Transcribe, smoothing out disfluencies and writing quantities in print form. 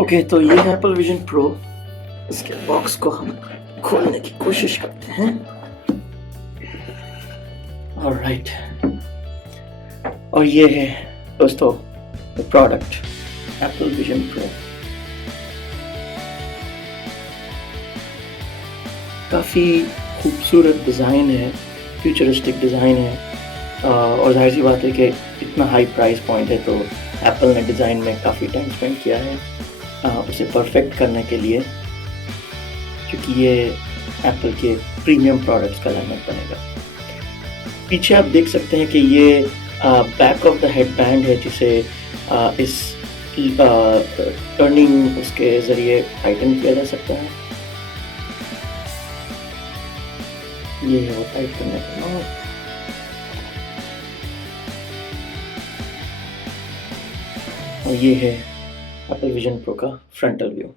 Okay, तो ये है एप्पल विज़न प्रो। इसके बॉक्स को हम खोलने की कोशिश करते हैं। ऑलराइट, और ये है दोस्तों प्रोडक्ट एप्पल विज़न प्रो। काफ़ी खूबसूरत डिज़ाइन है, फ्यूचरिस्टिक डिज़ाइन है, और ज़ाहिर-सी बात है कि इतना हाई प्राइस पॉइंट है तो एप्पल ने डिज़ाइन में काफ़ी टाइम स्पेंड किया है उसे परफेक्ट करने के लिए, क्योंकि ये एप्पल के प्रीमियम प्रोडक्ट्स का लाइनअप बनेगा। पीछे आप देख सकते हैं कि ये बैक ऑफ द हेडबैंड है, जिसे इस टर्निंग उसके ज़रिए टाइटन किया जा सकता है। ये है वो टाइट करने का नॉब। और ये है एप्पल विज़न प्रो का फ्रंटल व्यू।